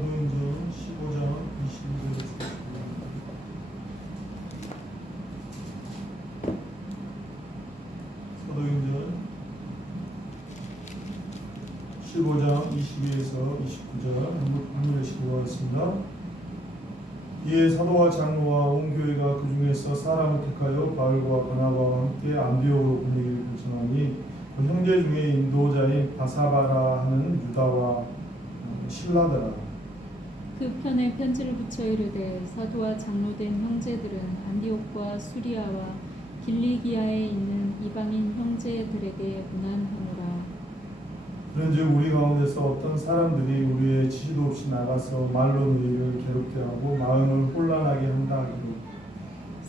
사도행전 15장 22절에서 사도행전 15장 22에서 29절 한 절씩 보겠습니다. 이에 사도와 장로와 온 교회가 그 중에서 사람을 택하여 바울과 바나바와 함께 안디옥으로 보내기를 결정하니 그 형제 중에 인도자인 바사바라 하는 유다와 실라더라. 그 편에 편지를 붙여 이르되 사도와 장로된 형제들은 안디옥과 수리아와 길리기아에 있는 이방인 형제들에게 문안하노라. 그런즉 우리 가운데서 어떤 사람들이 우리의 지시도 없이 나가서 말로 너희를 괴롭게 하고 마음을 혼란하게 한다 하기로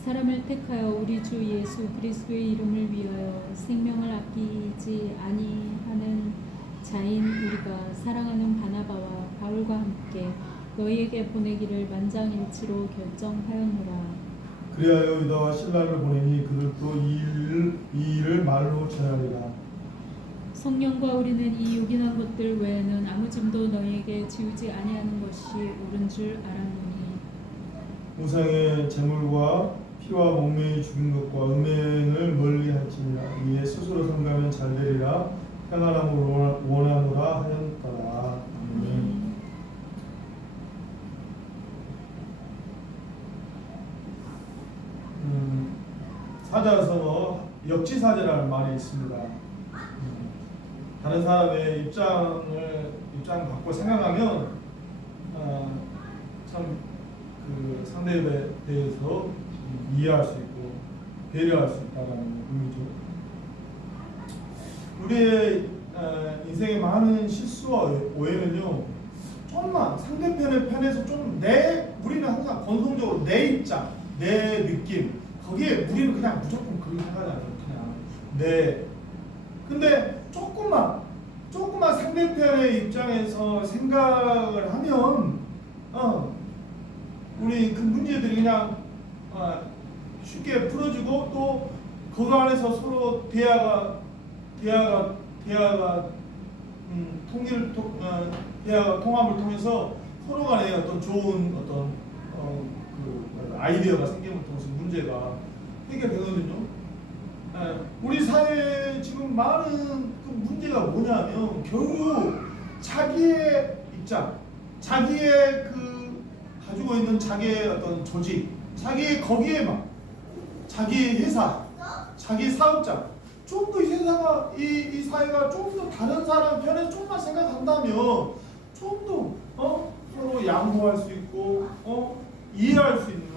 사람을 택하여 우리 주 예수 그리스도의 이름을 위하여 생명을 아끼지 아니하는 자인 우리가 사랑하는 바나바와 바울과 함께 너희에게 보내기를 만장일치로 결정하였노라. 그리하여 유다와 실라를 보내니 그들도 이 일을 말로 전하리라. 성령과 우리는 이 요긴한 것들 외에는 아무 짐도 너희에게 지우지 아니하는 것이 옳은 줄 알았노니 우상의 제물과 피와 목매이 죽인 것과 음행을 멀리할지니라. 이에 스스로 성가면 잘 되리라. 평안함을 원하노라 하였더라. 아멘. 사자성어 역지사제라는 말이 있습니다. 다른 사람의 입장 갖고 생각하면 참 그 상대에 대해서 이해할 수 있고 배려할 수 있다는 의미죠. 우리의 인생의 많은 실수와 오해는요, 좀만 상대편의 편에서 우리는 항상 건성적으로 내 입장, 내 느낌, 거기에 우리는 그냥 무조건 그렇게 생각하잖아요. 그냥 근데 조금만 상대편의 입장에서 생각을 하면 우리 그 문제들이 그냥 쉽게 풀어지고 또 그 안에서 서로 대화가 통합을 통해서 서로 간에 어떤 좋은 그 아이디어가 생김을 통해서 문제가 해결되거든요. 우리 사회에 지금 많은 그 문제가 뭐냐면 결국 자기의 입장, 자기의 가지고 있는 자기의 어떤 조직, 거기에만 자기 회사, 자기 사업장, 좀 더 이 사회가 좀 더 다른 사람 편에서 좀만 생각한다면 좀 더 서로 양보할 수 있고 이해할 수 있는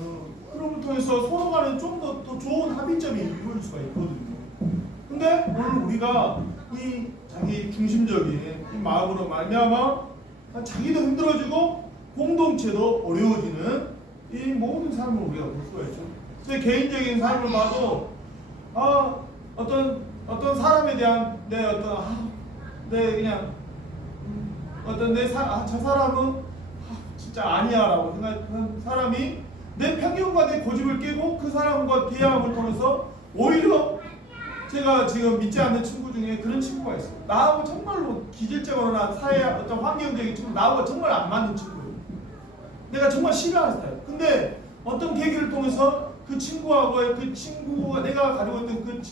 그런 걸 통해서 서로 간에 좀 더 좋은 합의점이 이루어질 수가 있거든요. 근데 오늘 우리가 이 자기 중심적인 이 마음으로 말미암아 자기도 힘들어지고 공동체도 어려워지는 이 모든 삶을 우리가 볼 수가 있죠. 제 개인적인 삶을 봐도 어떤 사람에 대한 저 사람은 진짜 아니야라고 생각하는 사람이 내 편견과 내 고집을 깨고 그 사람과 대화를 통해서 오히려 제가 지금 믿지 않는 친구 중에 그런 친구가 있어요. 나하고 정말로 기질적으로나 사회 어떤 환경적인 친구, 나하고 정말 안 맞는 친구예요. 내가 정말 싫어하는 스타일. 근데 어떤 계기를 통해서 그 친구가 내가 가지고 있는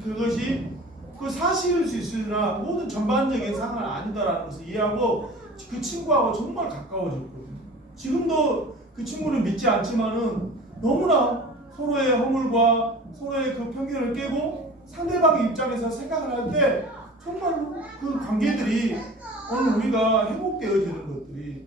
그것이 그 사실일 수 있으나 모든 전반적인 상황은 아니다라는 것을 이해하고 그 친구하고 정말 가까워졌거든요. 지금도 그 친구는 믿지 않지만은 너무나 서로의 허물과 서로의 그 편견을 깨고 상대방의 입장에서 생각을 할 때 정말로 그 관계들이 오늘 우리가 회복되어지는 것들이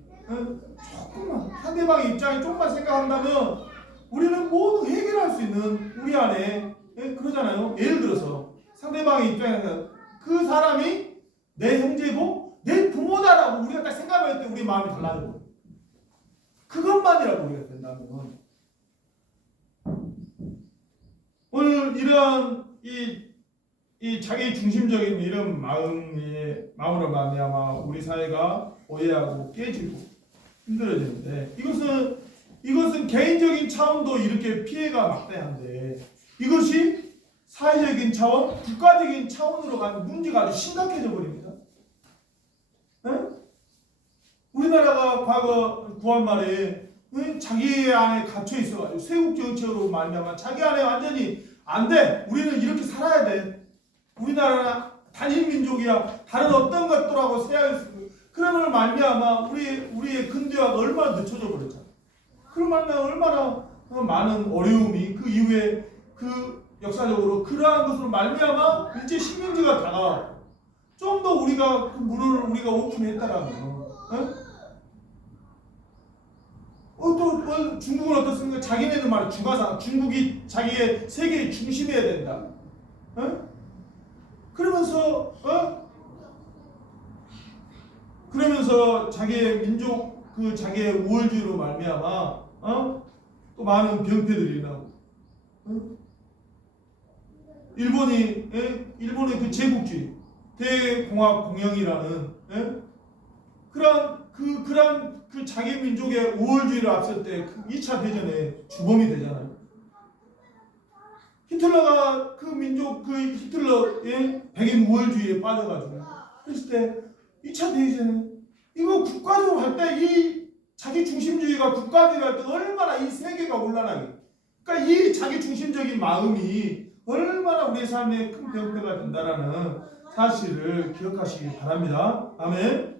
조금만 상대방의 입장에 조금만 생각한다면 우리는 모두 해결할 수 있는 우리 안에 그러잖아요. 예를 들어서 상대방의 입장에서 그 사람이 내 형제고 내 부모다라고 우리가 딱 생각할 때 우리 마음이 달라져요. 그것만이라도 우리가 된다면 오늘 이런 이 자기 중심적인 이런 마음으로 말미암아 우리 사회가 오해하고 깨지고 힘들어지는데 이것은 개인적인 차원도 이렇게 피해가 막대한데 이것이 사회적인 차원, 국가적인 차원으로 가면 문제가 아주 심각해져 버립니다. 네? 우리나라가 과거 구한말에 자기 안에 갇혀 있어가지고 세국 정책으로 말미암아 자기 안에 완전히 안 돼. 우리는 이렇게 살아야 돼. 우리나라는 단일 민족이야. 다른 어떤 것들하고 세야할 수 있고. 그러면 말미암아 우리의 근대화가 얼마나 늦춰져 버렸잖아. 그런 말미암아 얼마나 많은 어려움이 그 이후에 그 역사적으로 그러한 것으로 말미암아 일제 식민지가 다가와. 좀 더 우리가 그 문을 우리가 오픈했다라면. 또 중국은 어떻습니까? 자기네들 말 중화상 중국이 자기의 세계의 중심이어야 된다. 그러면서 자기의 민족 그 자기의 우월주의로 말미암아 또 많은 병폐들이 나오고 일본의 그 제국주의 대공화국영이라는 그런 그 자기 민족의 우월주의를 앞설 때 2차 대전에 주범이 되잖아요. 히틀러가 그 민족 히틀러의 백인 우월주의에 빠져가지고 그랬을 때 2차 대전에 이거 국가적으로 할 때 이 자기 중심주의가 국가적으로 할 때 얼마나 이 세계가 혼란하게 그러니까 이 자기 중심적인 마음이 얼마나 우리의 삶에 큰 병폐가 된다라는 사실을 기억하시기 바랍니다. 아멘.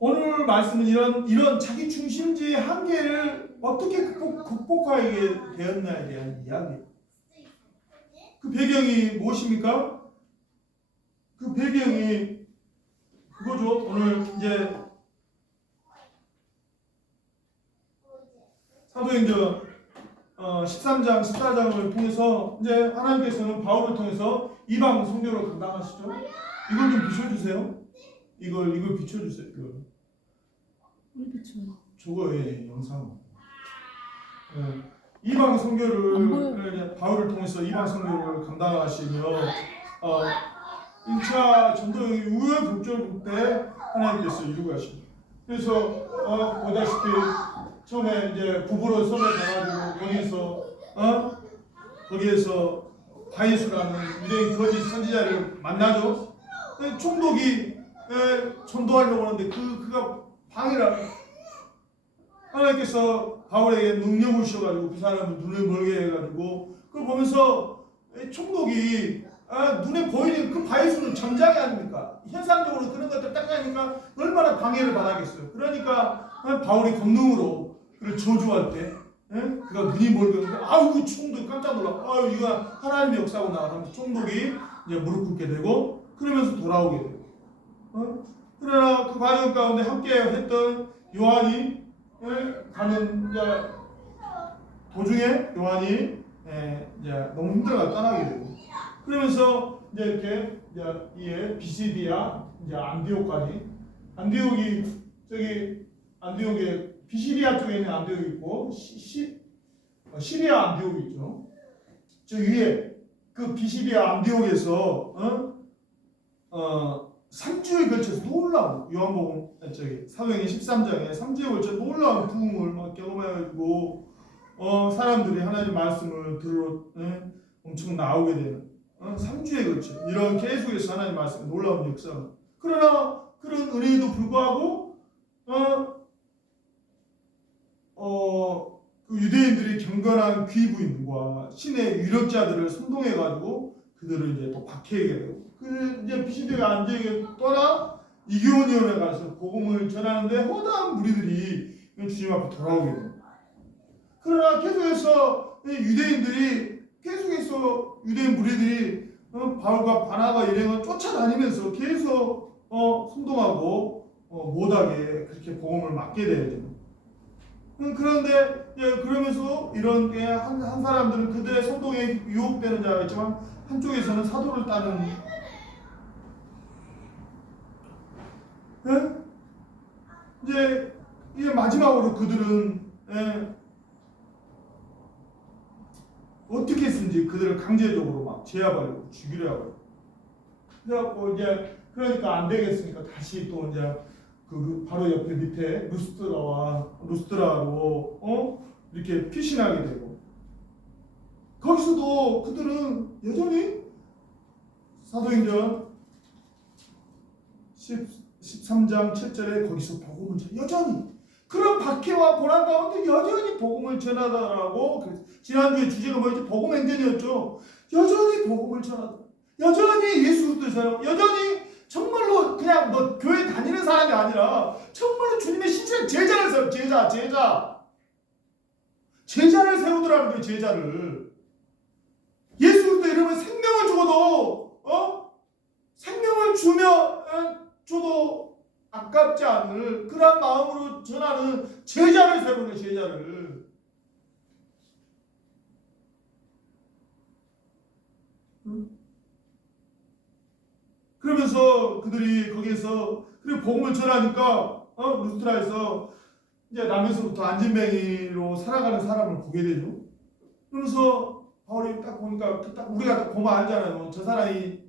오늘 말씀은 이런 자기 중심주의 한계를 어떻게 극복하게 되었나에 대한 이야기. 그 배경이 무엇입니까? 그 배경이 그거죠. 오늘 이제 사도행전 13장, 14장을 통해서 이제 하나님께서는 바울을 통해서 이방 선교를 감당하시죠. 이걸 좀 비춰주세요. 이걸 비춰주세요. 왜 비춰요? 저거의 영상. 이방 선교를 바울을 통해서 이방 선교를 감당하시며 1차 전도의 우여곡절 때 하나님께서 이루고 가십니다. 그래서 보다시피 처음에 이제 부부로 섭외돼가지고 거기에서 바이수라는 유대인 거짓 선지자를 만나죠. 총독이 전도하려고 하는데 그가 방해를 하나님께서 바울에게 능력을 주셔가지고 그 사람을 눈을 멀게 해가지고 그걸 보면서 총독이 눈에 보이는 그 바이수는 점장이 아닙니까? 현상적으로 그런 것들 딱 하니까 얼마나 방해를 받았겠어요. 그러니까 바울이 권능으로 그를 저주할 때 그가 눈이 멀게 하는데 아유 총독이 깜짝 놀라. 아유 이거 하나님의 역사고 나가면서 총독이 이제 무릎 꿇게 되고 그러면서 돌아오게 되고 그러나 그 과정 가운데 함께 했던 요한이 가는 도중에 요한이 이제 너무 힘들어서 떠나게 되고 그러면서 이제 이렇게 이제 비시디아 이제 안디옥까지 안디옥이 안디옥에 비시디아 쪽에 있는 안디옥이 있고 시리아 안디옥이 있죠. 저 위에 그 비시디아 안디옥에서 3주에 걸쳐서 놀라운 요한복음 사도행전 13장에 3주에 걸쳐 놀라운 부흥을 막 경험해가지고 사람들이 하나님 말씀을 들으러 엄청 나오게 되는 3주에 걸쳐 이런 계속해서 하나님 말씀 놀라운 역사. 그러나 그런 은혜에도 불구하고 그 유대인들이 경건한 귀부인과 신의 유력자들을 선동해가지고 그들을 이제 또 박해하게 되고 이제 비시디가 안디옥에 떠나 이교원위원회 가서 복음을 전하는데 허다한 무리들이 주님 앞에 돌아오게 됩니다. 그러나 계속해서 유대인 무리들이 바울과 바나바 일행을 쫓아다니면서 계속 선동하고 못하게 그렇게 복음을 막게 되죠. 그런데 그러면서 이런 한 사람들은 그들의 선동에 유혹되는 자가 있지만 한쪽에서는 사도를 따르는 이제 마지막으로 그들은 어떻게 했는지 그들을 강제적으로 막 제압하려고 죽이려 하고 그래갖고 이제 그러니까 안 되겠으니까 다시 또 이제 바로 옆에 밑에 루스트라로 이렇게 피신하게 되고 거기서도 그들은 여전히 사도행전 13장 7절에 거기서 복음을 여전히 그런 박해와 고난 가운데 여전히 복음을 전하다라고 그랬어요. 지난주에 주제가 뭐였지? 복음 행전이었죠. 여전히 복음을 전하다. 여전히 예수 그리스도를 전하고 여전히 정말로 그냥 뭐 교회 다니는 사람이 아니라 정말로 주님의 신실한 제자를 세워. 제자를 세우더라는 거예요. 제자를. 예수 그리스도 이름은 생명을 주고도 생명을 줘도 아깝지 않을 그런 마음으로 전하는 제자를 세우는 거예요. 제자를. 그러면서 그들이 거기에서 그리고 복음을 전하니까 루스트라에서 이제 남에서부터 안진뱅이로 살아가는 사람을 보게 되죠. 그러면서 바울이 딱 보니까 딱 우리가 딱 보면 알잖아요. 저 사람이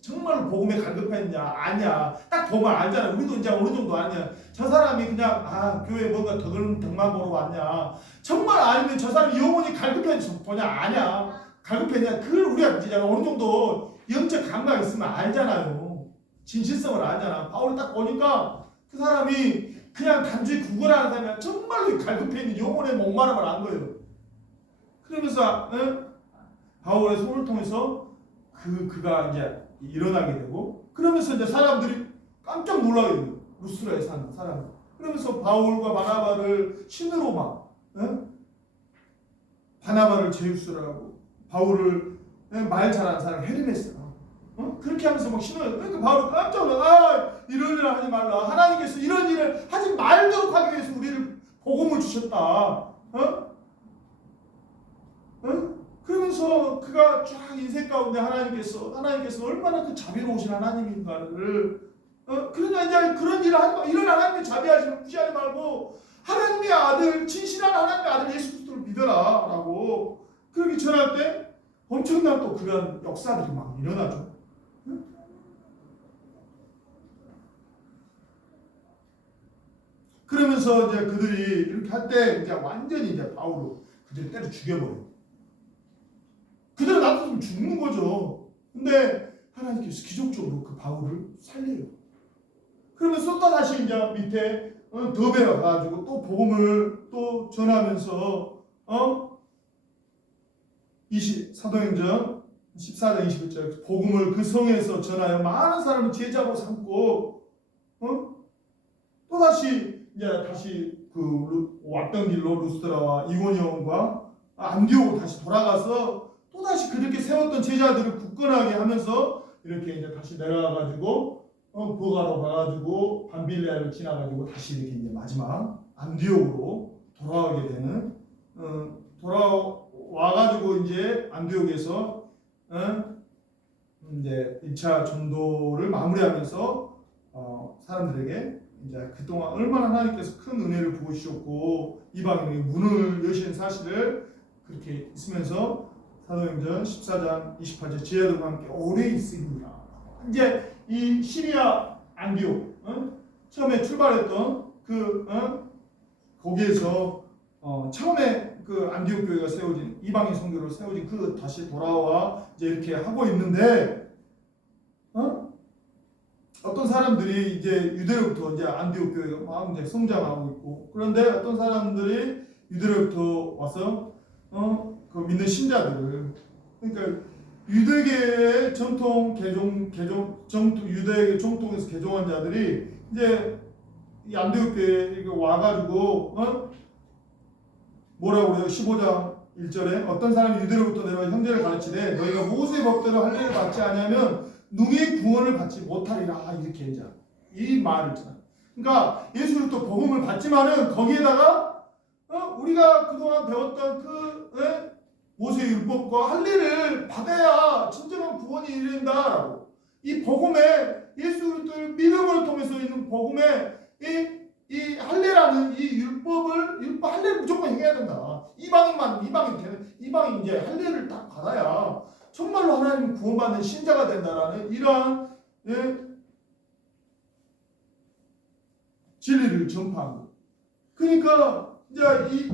정말로 복음에 갈급했냐 아니야. 딱 보면 알잖아요. 우리도 이제 어느 정도 아니야. 저 사람이 그냥 교회 뭔가 덕만 보러 왔냐. 정말 아니면 저 사람이 영혼이 갈급했냐 보냐 아니야. 갈급했냐. 그걸 우리가 이제 어느 정도 영적 감각이 있으면 알잖아요. 진실성을 알잖아. 바울이 딱 보니까 그 사람이 그냥 단지 구걸하는 사람이 정말로 갈급했는 영혼의 목마름을 안 거예요. 그러면서 바울의 손을 통해서 그가 이제 일어나게 되고 그러면서 이제 사람들이 깜짝 놀라게 돼요. 루스트라에 사는 사람. 그러면서 바울과 바나바를 신으로 막 바나바를 제우스라고 바울을 말 잘하는 사람 헤르메스라. 그렇게 하면서 막 신어요. 그러니까 바울은 깜짝 놀라. 이런 일을 하지 말라. 하나님께서 이런 일을 하지 말도록 하기 위해서 우리를 복음을 주셨다. 그러면서 그가 쫙 인생 가운데 하나님께서 얼마나 그 자비로우신 하나님인가를 그러나 이제 그런 일을 하지 마. 이런 하나님의 자비하심을 무시하지 말고 하나님의 아들, 진실한 하나님의 아들 예수 그리스도를 믿어라라고 그렇게 전할 때 엄청난 또 그런 역사들이 막 일어나죠. 그러면서 이제 그들이 이렇게 할 때 이제 완전히 이제 바울을 그들이 때려 죽여버려요. 그들은 놔뒀으면 죽는 거죠. 근데 하나님께서 기적적으로 그 바울을 살려요. 그러면서 또 다시 이제 밑에 더베가 가가지고 또 복음을 또 전하면서 사도행전 14장 21절 복음을 그 성에서 전하여 많은 사람을 제자로 삼고 또 다시 그 왔던 길로 루스트라와 이고니온과 안디옥으로 다시 돌아가서 또 다시 그렇게 세웠던 제자들을 굳건하게 하면서 이렇게 이제 다시 내려와가지고 부가로 가가지고 밤빌레아를 지나가지고 다시 이렇게 이제 마지막 안디옥으로 돌아오게 되는 돌아와가지고 이제 안디옥에서 이제 1차 전도를 마무리하면서 사람들에게 이제 그동안 얼마나 하나님께서 큰 은혜를 부으셨고 이방인에게 문을 여신 사실을 그렇게 있으면서 사도행전 14장 28절 제자들과 함께 오래 있습니다. 이제 이 시리아 안디옥 처음에 출발했던 거기에서 처음에 그 안디옥 교회가 세워진 이방인 선교로 세워진 그 다시 돌아와 이제 이렇게 하고 있는데 어떤 사람들이 이제 유대로부터 이제 안디옥 교회가 막 이제 성장하고 있고 그런데 어떤 사람들이 유대로부터 와서 그 믿는 신자들을 그러니까 유대계의 전통 유대계 정통에서 개종한 자들이 이제 이 안디옥 교회에 와가지고 뭐라고 그래요? 15장 1절에 어떤 사람이 유대로부터 내려와 형제를 가르치되 너희가 모세의 법대로 할 일을 받지 않으면 능히 구원을 받지 못하리라 이렇게 이제 이 말을 있잖아요. 그러니까 예수 그리스도 복음을 받지만은 거기에다가 우리가 그동안 배웠던 모세의 율법과 할 일을 받아야 진정한 구원이 이른다라고 이 복음에 예수 그리스도를 믿음을 통해서 있는 복음에 이 할례라는 이 율법 할례를 무조건 행해야 된다. 이방인 이제 할례를 딱 받아야 정말로 하나님 구원받는 신자가 된다라는 이러한 진리를 전파한 거. 그러니까 이제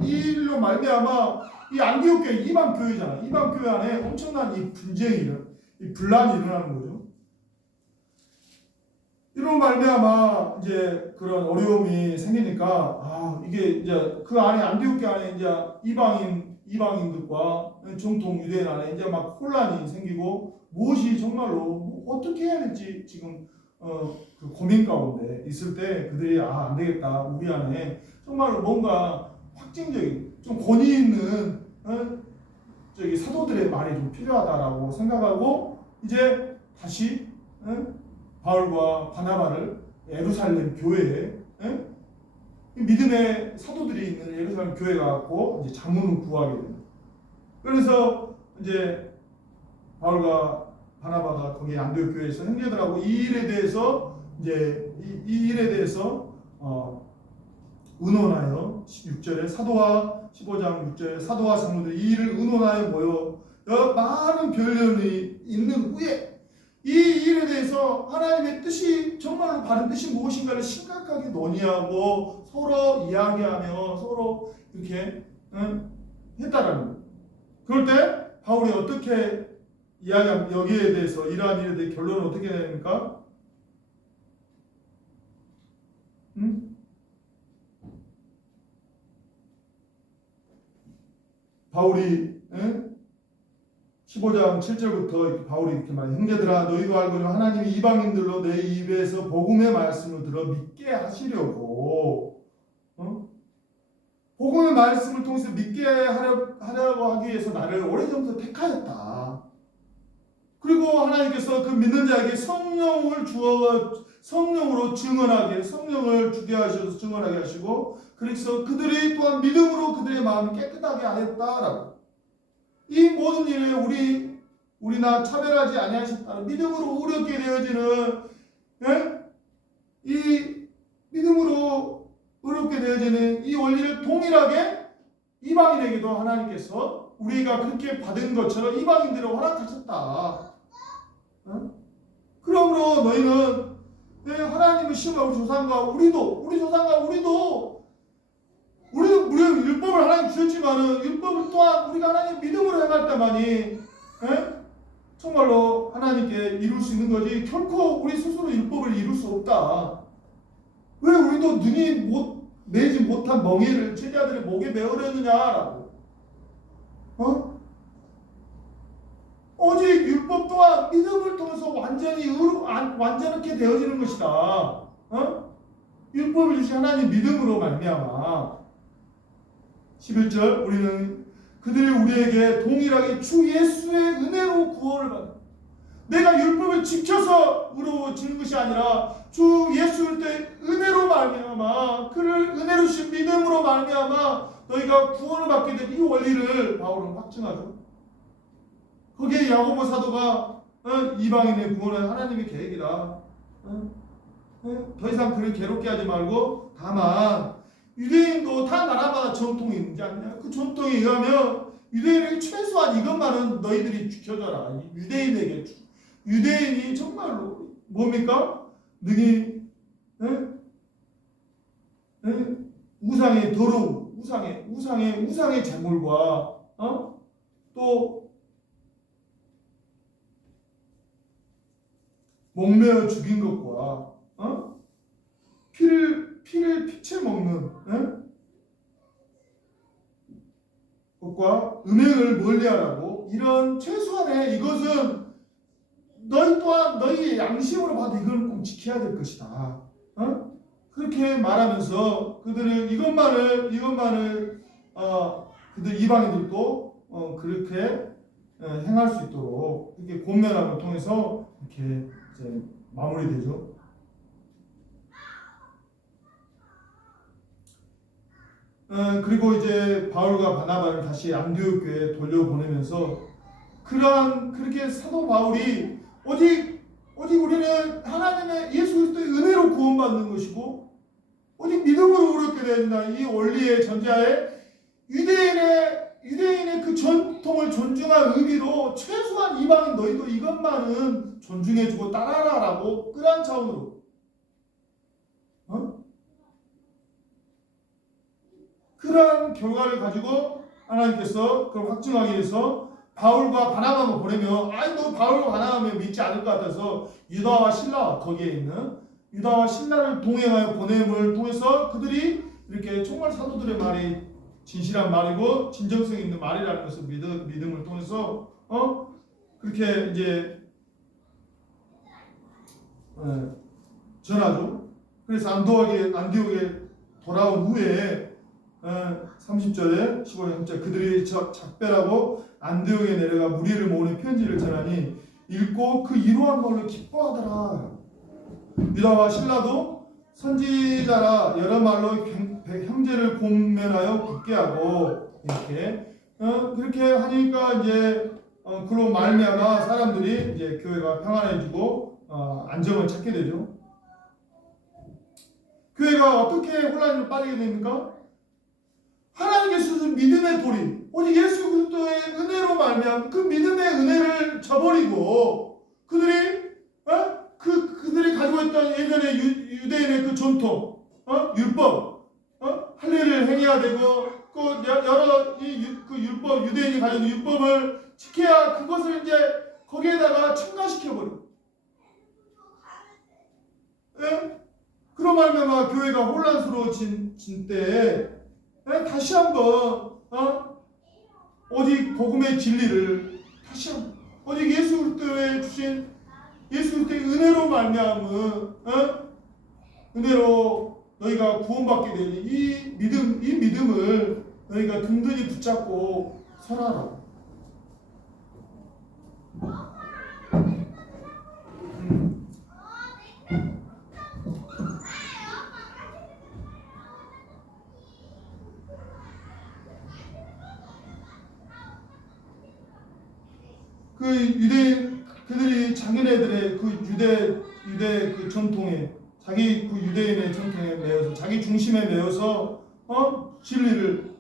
이 일로 말미암아 이 안디옥 교회 이방 교회잖아. 이방 교회 안에 엄청난 이 분쟁이 이 분란이 일어나는 거죠. 이런 말미암아 이제 그런 어려움이 생기니까 이게 이제 그 안에 안디옥 안에 이제 이방인들과 정통 유대인 안에 이제 막 혼란이 생기고 무엇이 정말로 어떻게 해야 될지 지금 그 고민 가운데 있을 때 그들이 안 되겠다, 우리 안에 정말로 뭔가 확증적인 좀 권위 있는 저기 사도들의 말이 좀 필요하다라고 생각하고 이제 다시 바울과 바나바를 예루살렘 교회에 믿음의 사도들이 있는 예루살렘 교회에 가고 이제 자문을 구하게 됩니다. 그래서 이제 바울과 바나바가 거기 안디옥 교회에서 형제들하고 이 일에 대해서 이제 이 일에 대해서 의논하여 6절에 사도와 15장 6절에 사도와 장로들이 이 일을 의논하여 모여 많은 변론이 있는 후에 이 일에 대해서 하나님의 뜻이 정말로 바른 뜻이 무엇인가를 심각하게 논의하고 서로 이야기하며 서로 이렇게 했다라는 거예요. 그럴 때 바울이 어떻게 이야기하면 여기에 대해서 이러한 일에 대해 결론은 어떻게 됩니까? 바울이 15장 7절부터 바울이 이렇게 말해요. 형제들아 너희도 알거니와 하나님이 이방인들로 내 입에서 복음의 말씀을 들어 믿게 하시려고 복음의 말씀을 통해서 믿게 하려고 하기 위해서 나를 오래전부터 택하였다. 그리고 하나님께서 그 믿는 자에게 성령을 주어 성령으로 증언하게 성령을 주게 하셔서 증언하게 하시고 그래서 그들이 또한 믿음으로 그들의 마음을 깨끗하게 하였다라고. 이 모든 일에 우리나 차별하지 아니하셨다는 믿음으로 의롭게 되어지는 이 믿음으로 의롭게 되어지는 이 원리를 동일하게 이방인에게도 하나님께서 우리가 그렇게 받은 것처럼 이방인들을 허락하셨다. 그러므로 너희는 하나님의 심을 우리 조상과 우리도 무려 율법을 하나님 주셨지만은 율법을 또한 우리가 하나님 믿음으로 행할 때만이 정말로 하나님께 이룰 수 있는 거지 결코 우리 스스로 율법을 이룰 수 없다. 왜 우리도 눈이 매지 못한 멍에를 제자들의 목에 메으려느냐라고. 오직 율법 또한 믿음을 통해서 완전하게 되어지는 것이다. 율법을 주신 하나님 믿음으로 말미암아 11절 우리는 그들이 우리에게 동일하게 주 예수의 은혜로 구원을 받아. 내가 율법을 지켜서 의로워지는 것이 아니라 주 예수일 때 은혜로 말미암아 그를 은혜로 주신 믿음으로 말미암아 너희가 구원을 받게 된 이 원리를 바울은 확증하죠. 거기에 야고보 사도가 이방인의 구원은 하나님의 계획이다. 더 이상 그를 괴롭게 하지 말고 다만 유대인도 다 나라마다 전통이 있는지 아니냐. 그 전통에 의하면 유대인에게 최소한 이것만은 너희들이 지켜줘라. 유대인이 정말로 뭡니까? 능히 우상의 더러움, 우상의 제물과 또 목매어 죽인 것과 피를 피채 먹는 것과 음행을 멀리하라고 이런 최소한의 이것은 너희 또한 너희 양심으로 봐도 이걸 꼭 지켜야 될 것이다. 그렇게 말하면서 그들은 이것만을 그들 이방인들도 그렇게 행할 수 있도록 이렇게 권면함을 통해서 이렇게 이제 마무리되죠. 그리고 이제 바울과 바나바를 다시 안디옥 교회에 돌려보내면서 그렇게 사도 바울이 오직 우리는 하나님의 예수 그리스도의 은혜로 구원받는 것이고 오직 믿음으로 의롭게 된다. 이 원리의 전제하에 유대인의 그 전통을 존중할 의미로 최소한 이방인 너희도 이것만은 존중해주고 따라라라고 그러한 차원으로 그러한 결과를 가지고 하나님께서 그걸 확증하기 위해서 바울과 바나바만 보내면 너 바울과 바나바만 믿지 않을 것 같아서 유다와 실라 거기에 있는 유다와 신라를 동행하여 보냄을 통해서 그들이 이렇게 정말 사도들의 말이 진실한 말이고 진정성 있는 말이라는 것을 믿음을 통해서 그렇게 이제 전하죠. 그래서 안디옥에 돌아온 후에 30절에 15절 그들이 작별하고 안디옥에 내려가 무리를 모으는 편지를 전하니 읽고 그 이로한 말로 기뻐하더라. 유다와 신라도 선지자라 여러 말로 형제를 공면하여 굳게 하고 이렇게 그렇게 하니까 이제 그로 말미암아 사람들이 이제 교회가 평안해지고 안정을 찾게 되죠. 교회가 어떻게 혼란에 빠지게 됩니까? 하나님께서 믿음의 돌이 오직 예수 그리스도의 은혜로 말미암아 그 믿음의 은혜를 저버리고 그들이 가지고 있던 예전의 유대인의 그 전통, 율법, 할례를 행해야 되고 그 여러 그 율법 유대인이 가진 율법을 지켜야 그것을 이제 거기에다가 첨가시켜 버려. 예? 그런 말미암아 교회가 혼란스러워진 때에 다시 한번 오직 복음의 진리를 다시 한번 오직 예수 그리스도의 주신 예수 그리스도의 은혜로 말미암은 은혜로 너희가 구원받게 되니 이 믿음을 너희가 든든히 붙잡고 설하라. 그 유대인 그들이 자기네들의 그 유대 그 전통에 자기 그 유대인의 전통에 매여서 자기 중심에 매여서 진리를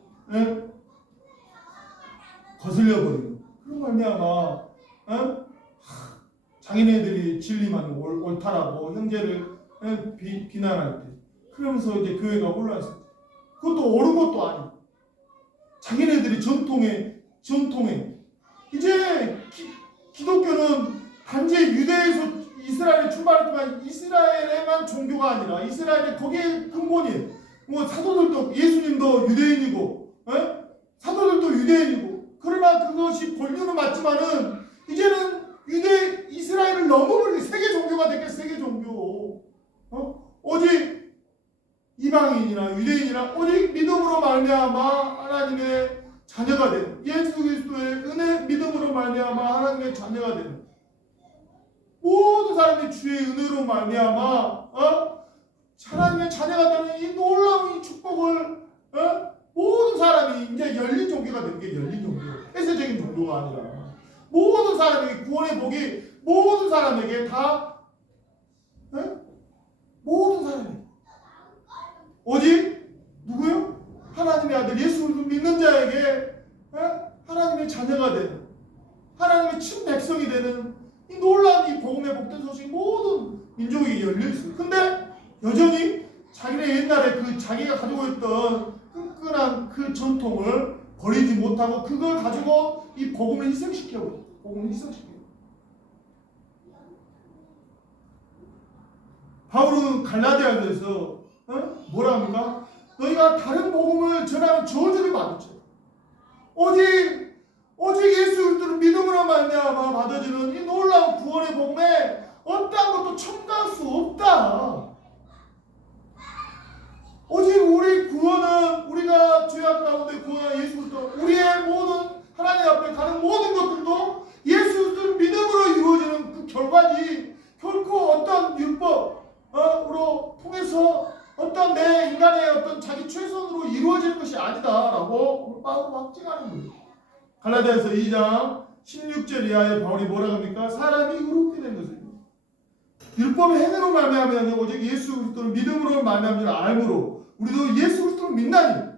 거슬려 버리는 그런 말미암아 자기네들이 진리만 옳다라고 형제를 비난할 때 그러면서 이제 교회가 혼란했어. 그것도 옳은 것도 아니고 자기네들이 전통에 이제 기독교는 단지 유대에서 이스라엘에 출발했지만 이스라엘에만 종교가 아니라 이스라엘의 거기에 근본이 뭐 사도들도 예수님도 유대인이고 사도들도 유대인이고 그러나 그것이 본류는 맞지만은 이제는 이스라엘을 넘어버린 세계 종교가 됐겠어. 세계 종교. 오직 이방인이나 유대인이나 오직 믿음으로 말미암아 하나님의 자녀가 되는 예수 그리스도의 은혜 믿음으로 말미암아 하나님의 자녀가 되는 모든 사람이 주의 은혜로 말미암아 하나님의 자녀가 되는 이 놀라운 이 축복을 모든 사람이 이제 열린 종교가 되는 게 열린 종교, 폐쇄적인 종교가 아니라 모든 사람에게 구원의 복이 모든 사람에게 다 모든 사람에게 오직 누구요? 하나님의 아들 예수를 믿는 자에게 하나님의 자녀가 되는 하나님의 친백성이 되는 이 놀라운 이 복음의 복된 소식 모든 민족에게 열려있어요. 근데 여전히 자기네 옛날에 그 자기가 가지고 있던 끈끈한 그 전통을 버리지 못하고 그걸 가지고 이 복음을 희생시켜버려요. 복음을 희생시켜요. 바울은 갈라디아서에서 뭐라 합니까? 너희가 다른 복음을 전하면 저주를 받았죠. 오직 예수 그리스도를 믿음으로 말미암아 받아주는 이 놀라운 구원의 복음에 어떠한 것도 첨가할 수 없다. 오직 우리 구원은 우리가 죄악 가운데 구원한 예수 그리스도 우리의 모든 하나님 앞에 가는 모든 것들도 예수 그리스도를 믿음으로 이루어지는 그 결과지 결코 어떤 율법으로 통해서 어떤 내 인간의 어떤 자기 최선으로 이루어지는 것이 아니다라고 바울은 확증하는 거예요. 갈라디아서 2장 16절 이하에 바울이 뭐라고 합니까? 사람이 의롭게 된 것을 율법의 행위로 말미암으면 오직 예수 그리스도를 믿음으로 말미암는 알므로 우리도 예수 그리스도를 믿나니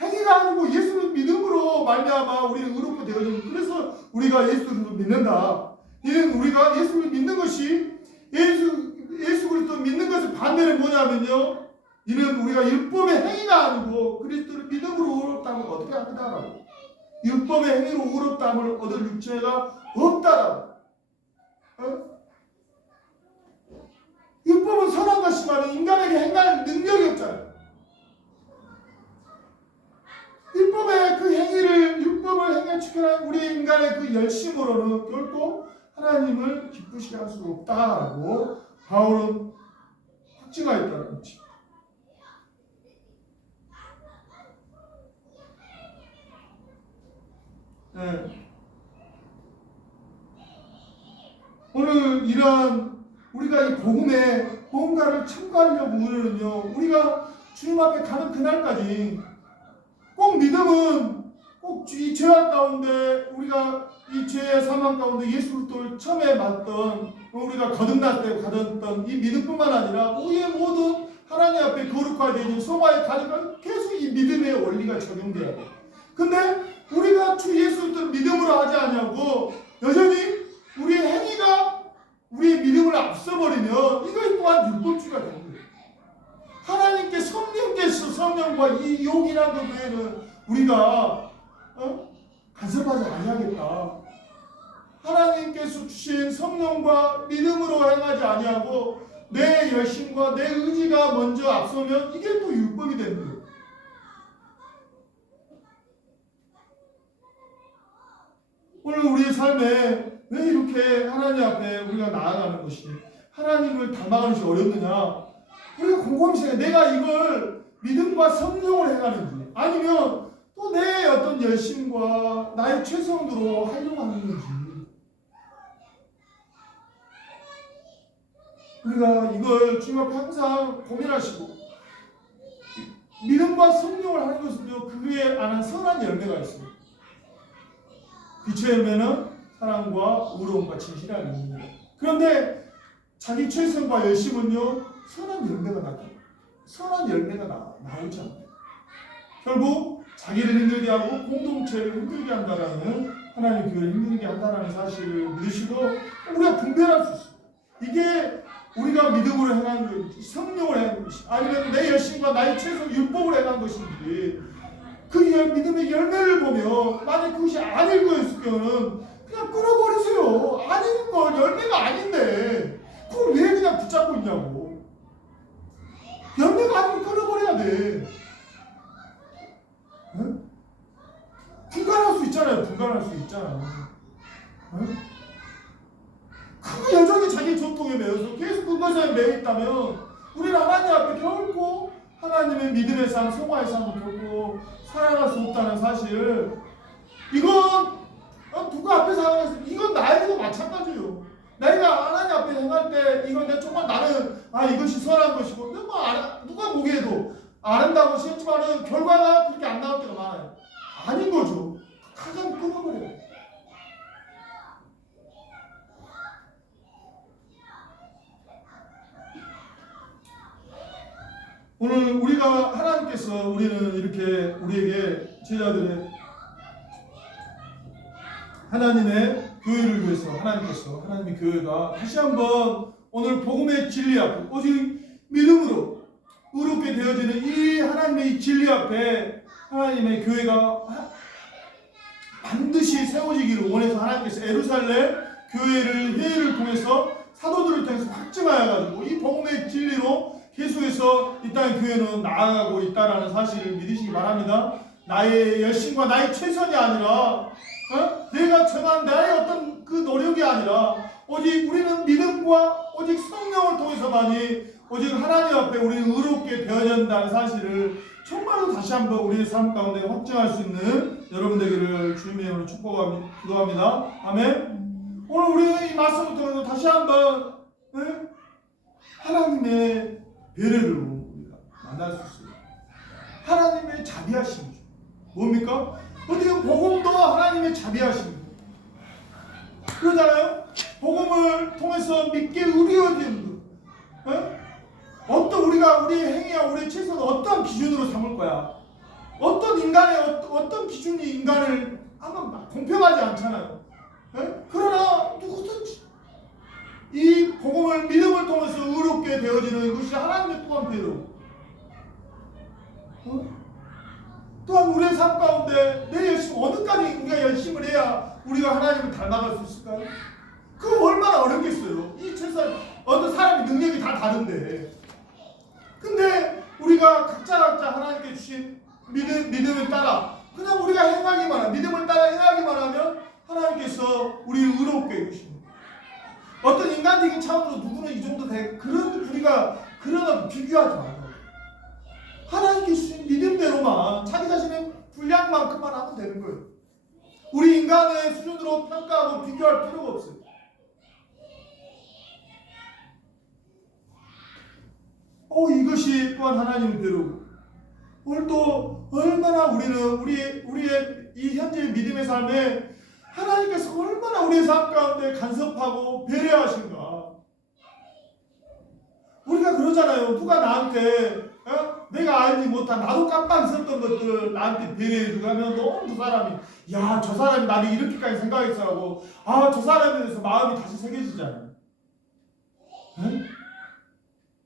행위가 아니고 예수를 믿음으로 말미암아 우리는 의롭게 되어지는 그래서 우리가 예수 그리스도를 믿는다. 이는 우리가 예수를 믿는 것이 예수 그리스도를 믿는 것의 반대는 뭐냐면요. 이는 우리가 율법의 행위가 아니고 그리스도를 믿음으로 의롭다면 어떻게 합니다라고. 율법의 행위로 의롭다함을 얻을 육체가 없다라고. 율법은 선한 것이지만 인간에게 행할 능력이 없잖아요. 율법을 행해 지켜낸 우리 인간의 그 열심으로는 결코 하나님을 기쁘시게 할 수 없다라고 바울은 확증하였다는 거지. 네. 오늘 이러한 우리가 이 복음에 뭔가를 참고하려고 우리는요, 우리가 주님 앞에 가는 그날까지 꼭 믿음은 꼭 이 죄악 가운데 우리가 이 죄의 사망 가운데 예수 그리스도를 처음에 맞던 우리가 거듭날 때 가졌던 이 믿음뿐만 아니라 우리의 모든 하나님 앞에 거룩화되는 소마의 가지가 계속 이 믿음의 원리가 적용돼야 돼. 근데 우리가 주 예수 그리스도를 믿음으로 하지 않냐고 여전히 우리의 행위가 우리의 믿음을 앞서버리면 이것 또한 율법주의가 되는 거예요. 하나님께 성령께서 성령과 이 용이라는 것 외에는 우리가 간섭하지 아니하겠다. 하나님께서 주신 성령과 믿음으로 행하지 아니하고 내 열심과 내 의지가 먼저 앞서면 이게 또 율법이 되는 거예요. 오늘 우리의 삶에 왜 이렇게 하나님 앞에 우리가 나아가는 것이 하나님을 닮아가는 것이 어렵느냐? 우리가 곰곰이 생각해. 내가 이걸 믿음과 성령을 행하는지 아니면 또 내 어떤 열심과 나의 최선으로 하려고 하는 건지 우리가 이걸 주님 앞에 항상 고민하시고 믿음과 성령을 하는 것은요 그에 안한 선한 열매가 있습니다. 빛의 열매는 사랑과 의로움과 진실함입니다. 그런데 자기 최선과 열심은요 선한 열매가 나타나요. 선한 열매가 나오지 않아요. 결국 자기를 힘들게 하고 공동체를 힘들게 한다라는 하나님 교회를 힘들게 한다라는 사실을 믿으시고 우리가 분별할 수 있어요. 이게 우리가 믿음으로 행한 것인지 성령을 행한 것인지 아니면 내 열심과 나의 최선 율법을 행한 것인지 그 믿음의 열매를 보면 만약 그것이 아닐 거였을 경우는 그냥 끊어버리세요. 아닌 걸 열매가 아닌데 그걸 왜 그냥 붙잡고 있냐고. 열매가 아니면 끊어버려야 돼. 응? 분간할 수 있잖아요. 분간할 수 있잖아. 응? 그 여전히 자기 전통에 매여서 계속 그것에 매여 있다면 우리는 하나님 앞에 결코 하나님의 믿음의 삶, 성화의 삶을 결코 살아갈 수 없다는 사실. 이건 누가 앞에 살아가서 이건 나에게도 마찬가지예요. 내가 하나님 앞에 행할 때 이건 내가 정말 나는 이것이 선한 것이고 누가 보기에도 아름다운 것이지만은 결과가 그렇게 안 나올 때가 많아요. 아닌 거죠. 가장 끊어버려요. 오늘 우리가 하나님께서 우리는 이렇게 우리에게 제자들의 하나님의 교회를 위해서 하나님의 교회가 다시 한번 오늘 복음의 진리 앞에 오직 믿음으로 의롭게 되어지는 이 하나님의 이 진리 앞에 하나님의 교회가 반드시 세워지기를 원해서 하나님께서 예루살렘 교회를 회의를 통해서 사도들을 통해서 확증하여가지고 이 복음의 진리로 계속해서 이 땅의 교회는 나아가고 있다는 사실을 믿으시기 바랍니다. 나의 열심과 나의 최선이 아니라 내가 정한 나의 어떤 그 노력이 아니라 오직 우리는 믿음과 오직 성령을 통해서만이 오직 하나님 앞에 우리는 의롭게 되어야 한다는 사실을 정말로 다시 한번 우리의 삶 가운데 확증할 수 있는 여러분 되기를 주님의 이름으로 축복합니다. 기도합니다. 아멘. 오늘 우리 이 말씀을 통해서 다시 한번 하나님의 배려를 우리가 만날 수 있어요. 하나님의 자비하심이죠. 뭡니까? 어떻게 복음도 하나님의 자비하심이죠. 그러잖아요. 복음을 통해서 믿게 의뢰어지는 것. 어떤 우리가 우리의 행위와 우리의 최선을 어떤 기준으로 삼을 거야? 어떤 인간의 어떤 기준이 인간을 한번 공평하지 않잖아요. 그러나 누구든지 이 복음을 믿음을 통해서 의롭게 되어지는 것이 하나님의 또한 배려. 또한 우리의 삶 가운데 내 열심 어느까지 우리가 열심을 해야 우리가 하나님을 닮아갈 수 있을까요? 그거 얼마나 어렵겠어요. 이 최선 어떤 사람의 능력이 다 다른데. 근데 우리가 각자 하나님께 주신 믿음을 따라 그냥 우리가 행하기만 하면, 믿음을 따라 행하기만 하면 하나님께서 우리를 의롭게 해주십니다. 어떤 인간적인 차원으로 누구는 이 정도 돼, 우리가 그런 비교하지 말고 하나님께 주신 믿음대로만 자기 자신의 분량만큼만 하면 되는 거예요. 우리 인간의 수준으로 평가하고 비교할 필요가 없어요. 이것이 또한 하나님의 배려고, 오늘 또 얼마나 우리는 우리의 이 현재의 믿음의 삶에 하나님께서 얼마나 우리의 삶 가운데 간섭하고 배려하신가. 우리가 그러잖아요. 누가 나한테 내가 알지 못한, 나도 깜빡 있었던 것들을 나한테 배려해주고 하면 너무 그 사람이, 야, 저 사람이 나를 이렇게까지 생각했어 하고, 저 사람에 대해서 마음이 다시 새겨지잖아요.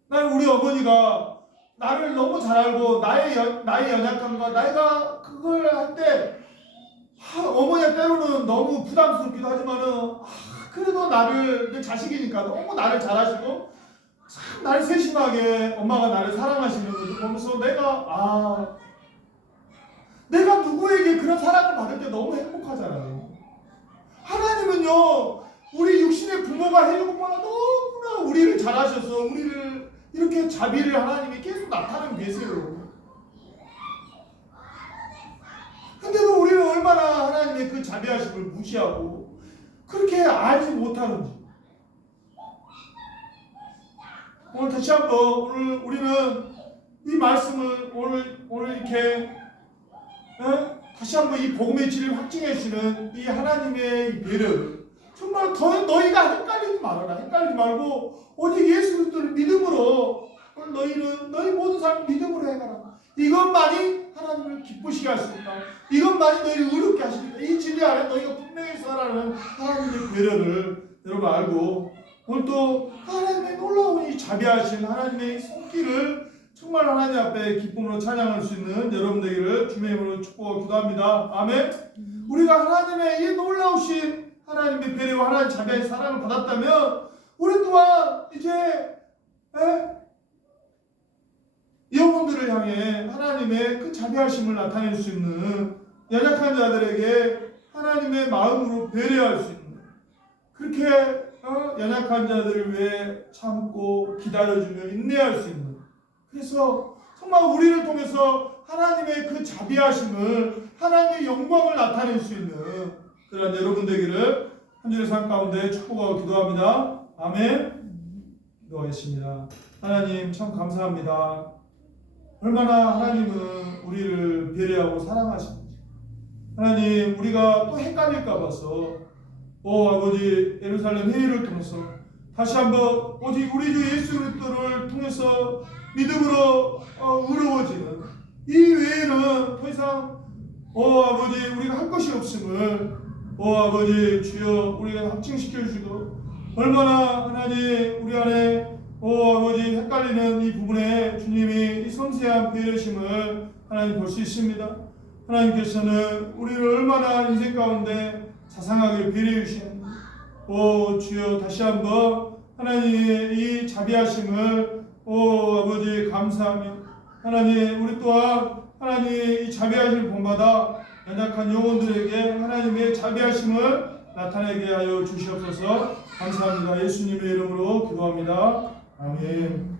난 우리 어머니가 나를 너무 잘 알고 나의 연약함과 내가 그걸 할 때 어머니가 때로는 너무 부담스럽기도 하지만은 그래도 나를, 내 자식이니까 너무 나를 잘하시고 참 나를 세심하게 엄마가 나를 사랑하시는 것을 보면서 내가 누구에게 그런 사랑을 받을 때 너무 행복하잖아요. 하나님은요, 우리 육신의 부모가 해주고 너무나 우리를 잘하셔서 우리를 이렇게 자비를 하나님이 계속 나타내고 계세요. 근데도 우리는 얼마나 하나님의 그 자비하심을 무시하고 그렇게 알지 못하는지. 오늘 다시 한번 우리는 이 말씀을 오늘 이렇게 다시 한번 이 복음의 진리를 확증해 주시는 이 하나님의 배려를 정말 더 너희가 헷갈리지 말아라. 헷갈리지 말고 오직 예수 그리스도를 믿음으로, 너희 모든 삶을 믿음으로 행하라. 이것만이 하나님을 기쁘시게 할 수 있다. 이것만이 너희를 의롭게 하십니다. 이 진리 안에 너희가 분명히 서라는 하나님의 배려를 여러분 알고, 오늘 또 하나님의 놀라운 이 자비하신 하나님의 손길을 정말 하나님 앞에 기쁨으로 찬양할 수 있는 여러분 되기를 주님의 이름으로 축복하고 기도합니다. 아멘. 우리가 하나님의 이 놀라우신 하나님의 배려와 하나님의 자비하신 사랑을 받았다면 우리 또한 이제 영혼들을 향해 하나님의 그 자비하심을 나타낼 수 있는, 연약한 자들에게 하나님의 마음으로 배려할 수 있는, 그렇게 연약한 자들을 위해 참고 기다려주며 인내할 수 있는, 그래서 정말 우리를 통해서 하나님의 그 자비하심을, 하나님의 영광을 나타낼 수 있는 그런 여러분 되기를 한 주의 삶 가운데 축복하고 기도합니다. 아멘. 기도하겠습니다. 하나님 참 감사합니다. 얼마나 하나님은 우리를 배려하고 사랑하시는지. 하나님, 우리가 또 헷갈릴까 봐서 아버지, 예루살렘 회의를 통해서 다시 한번 오직 우리 주 예수 그리스도를 통해서 믿음으로 의로워지는 이 외에는 더 이상 아버지, 우리가 할 것이 없음을 아버지 주여 우리가 확증시켜 주시고, 얼마나 하나님 우리 안에 아버지 헷갈리는 이 부분에 주님이 이 섬세한 배려심을 하나님 볼 수 있습니다. 하나님께서는 우리를 얼마나 인생 가운데 자상하게 배려해 주시는 주여 다시 한번 하나님의 이 자비하심을 아버지 감사하며, 하나님 우리 또한 하나님의 이 자비하심을 본받아 연약한 영혼들에게 하나님의 자비하심을 나타내게 하여 주시옵소서. 감사합니다. 예수님의 이름으로 기도합니다. 아멘.